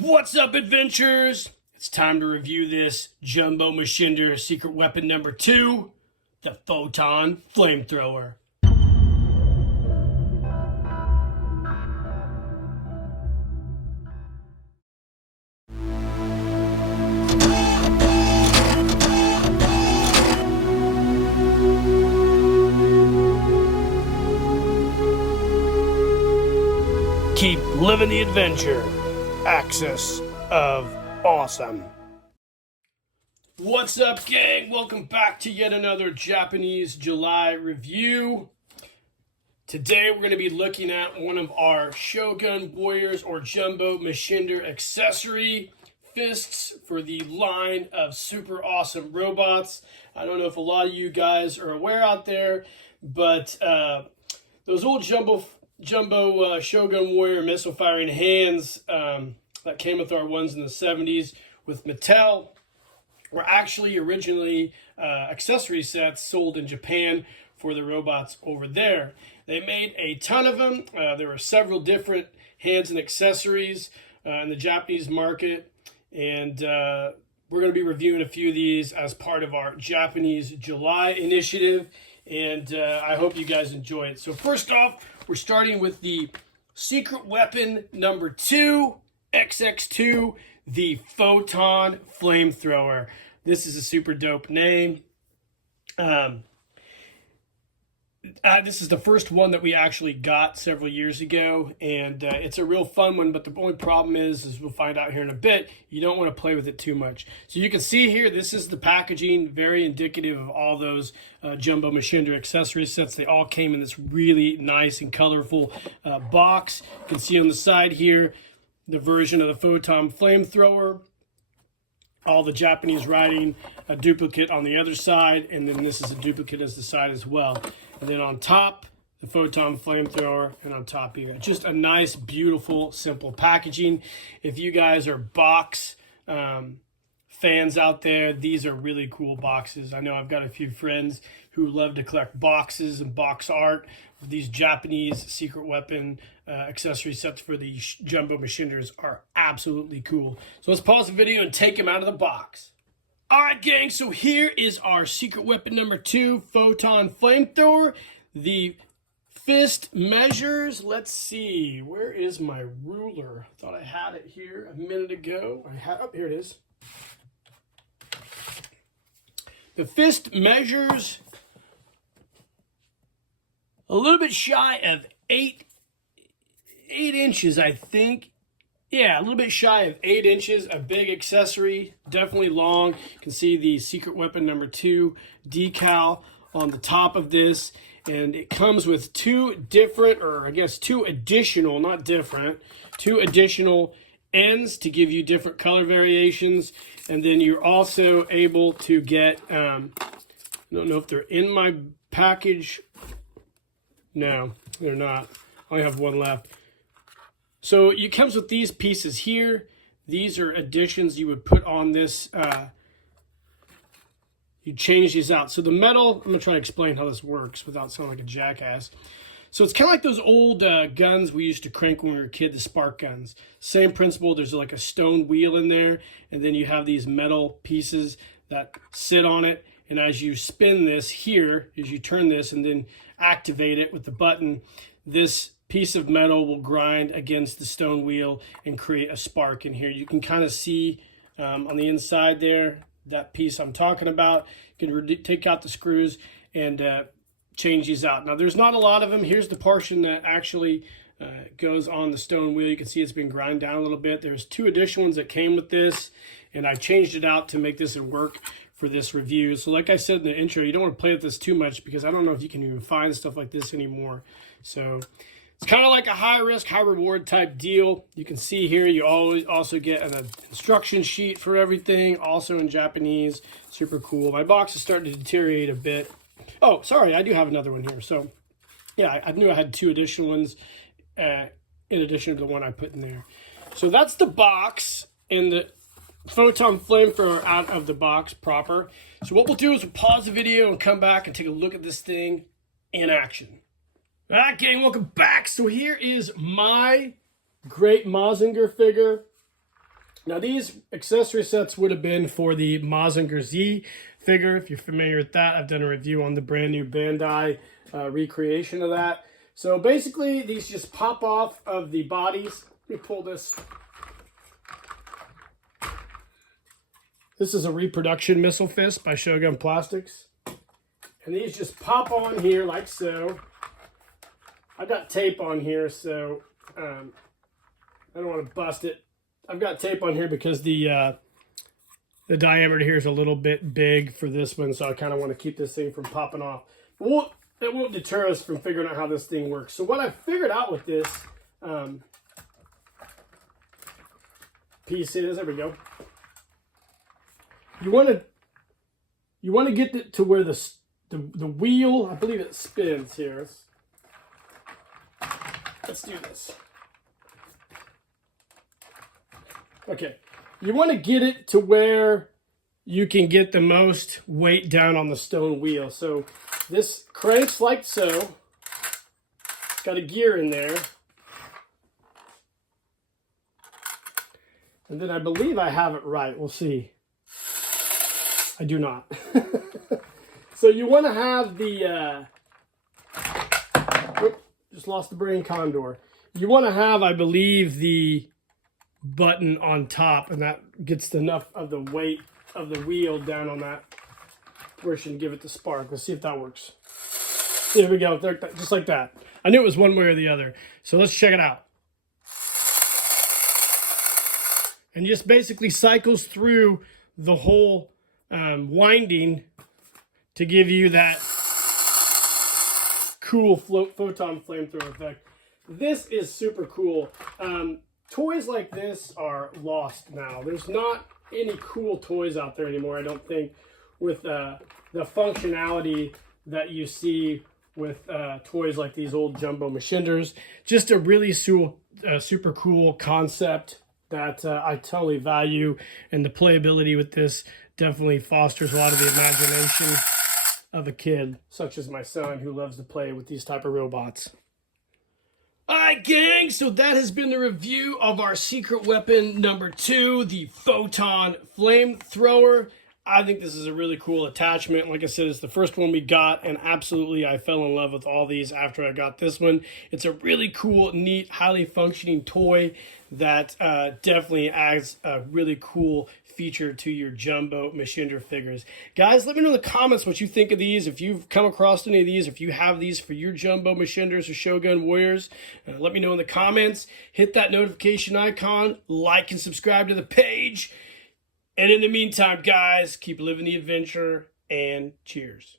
What's up, adventurers? It's time to review this Jumbo Machinder secret weapon number 2, the Photon Flamethrower. Keep living the adventure. Axis of Awesome. What's up, gang? Welcome back to yet another Japanese July review. Today we're going to be looking at one of our Shogun Warriors or Jumbo Machinder accessory fists for the line of super awesome robots. I don't know if a lot of you guys are aware out there, but those old Jumbo Shogun Warrior missile firing hands that came with our ones in the 70s with Mattel were actually originally accessory sets sold in Japan for the robots over there. They made a ton of them. There were several different hands and accessories in the Japanese market, and we're going to be reviewing a few of these as part of our Japanese July initiative, and I hope you guys enjoy it. So first off, we're starting with the secret weapon number 2, XX2, the Photon Flamethrower. This is a super dope name. This is the first one that we actually got several years ago, and it's a real fun one, but the only problem is, as we'll find out here in a bit, you don't want to play with it too much. So you can see here, this is the packaging, very indicative of all those Jumbo Machinder accessory sets. They all came in this really nice and colorful box. You can see on the side here, the version of the Photon Flamethrower, all the Japanese writing, a duplicate on the other side, and then this is a duplicate as the side as well. And then on top, the Photon Flamethrower, and on top here. Just a nice, beautiful, simple packaging. If you guys are box fans out there, these are really cool boxes. I know I've got a few friends who love to collect boxes and box art. These Japanese secret weapon accessory sets for the Jumbo Machinders are absolutely cool. So let's pause the video and take them out of the box. All right, gang, so here is our secret weapon number 2, Photon Flamethrower. The fist measures, let's see, where is my ruler? I thought I had it here a minute ago. Oh, here it is. The fist measures a little bit shy of 8 inches, I think. Yeah, a little bit shy of 8 inches, a big accessory, definitely long. You can see the secret weapon number 2 decal on the top of this, and it comes with two additional ends to give you different color variations, and then you're also able to get, I don't know if they're in my package. No, they're not. I only have one left. So it comes with these pieces here. These are additions you would put on this. You change these out. So the metal, I'm going to try to explain how this works without sounding like a jackass. So it's kind of like those old guns we used to crank when we were a kid, the spark guns. Same principle. There's like a stone wheel in there, and then you have these metal pieces that sit on it. And as you spin this here, as you turn this and then activate it with the button, this piece of metal will grind against the stone wheel and create a spark in here. You can kind of see on the inside there, that piece I'm talking about. You can take out the screws and change these out. Now, there's not a lot of them. Here's the portion that actually goes on the stone wheel. You can see it's been ground down a little bit. There's 2 additional ones that came with this, and I changed it out to make this work for this review. So like I said in the intro, you don't want to play with this too much because I don't know if you can even find stuff like this anymore. So it's kind of like a high risk, high reward type deal. You can see here you always also get an instruction sheet for everything, also in Japanese. Super cool. My box is starting to deteriorate a bit. Oh, sorry, I do have another one here. So yeah, I knew I had 2 additional ones in addition to the one I put in there. So that's the box and the Photon Flamethrower out of the box proper. So what we'll do is we'll pause the video and come back and take a look at this thing in action. All right, gang, welcome back. So here is my great Machinder figure. Now these accessory sets would have been for the Mazinger Z figure. If you're familiar with that, I've done a review on the brand new Bandai recreation of that. So basically these just pop off of the bodies. Let me pull this. This is a reproduction missile fist by Shogun Plastics. And these just pop on here like so. I've got tape on here, so I don't want to bust it. I've got tape on here because the diameter here is a little bit big for this one, so I kind of want to keep this thing from popping off. But it won't deter us from figuring out how this thing works. So what I figured out with this piece is, there we go. You want to get it to where the wheel, I believe it spins here. Let's do this. Okay, you want to get it to where you can get the most weight down on the stone wheel. So this cranks like so. It's got a gear in there. And then I believe I have it right. We'll see. I do not. So you want to have the... just lost the brain condor. You want to have, I believe, the button on top, and that gets enough of the weight of the wheel down on that portion to give it the spark. Let's see if that works. There we go, just like that. I knew it was one way or the other. So let's check it out. And just basically cycles through the whole winding to give you that cool photon flamethrower effect. This is super cool. Toys like this are lost now. There's not any cool toys out there anymore, I don't think, with the functionality that you see with toys like these old Jumbo Machinders. Just a really super cool concept that I totally value, and the playability with this definitely fosters a lot of the imagination of a kid, such as my son, who loves to play with these type of robots. Alright gang, so that has been the review of our secret weapon number 2, the Photon Flamethrower. I think this is a really cool attachment. Like I said, it's the first one we got, and absolutely I fell in love with all these after I got this one. It's a really cool, neat, highly functioning toy that definitely adds a really cool feature to your Jumbo Machinder figures. Guys, let me know in the comments what you think of these. If you've come across any of these, if you have these for your Jumbo Machinders or Shogun Warriors, let me know in the comments. Hit that notification icon, like and subscribe to the page. And in the meantime, guys, keep living the adventure, and cheers.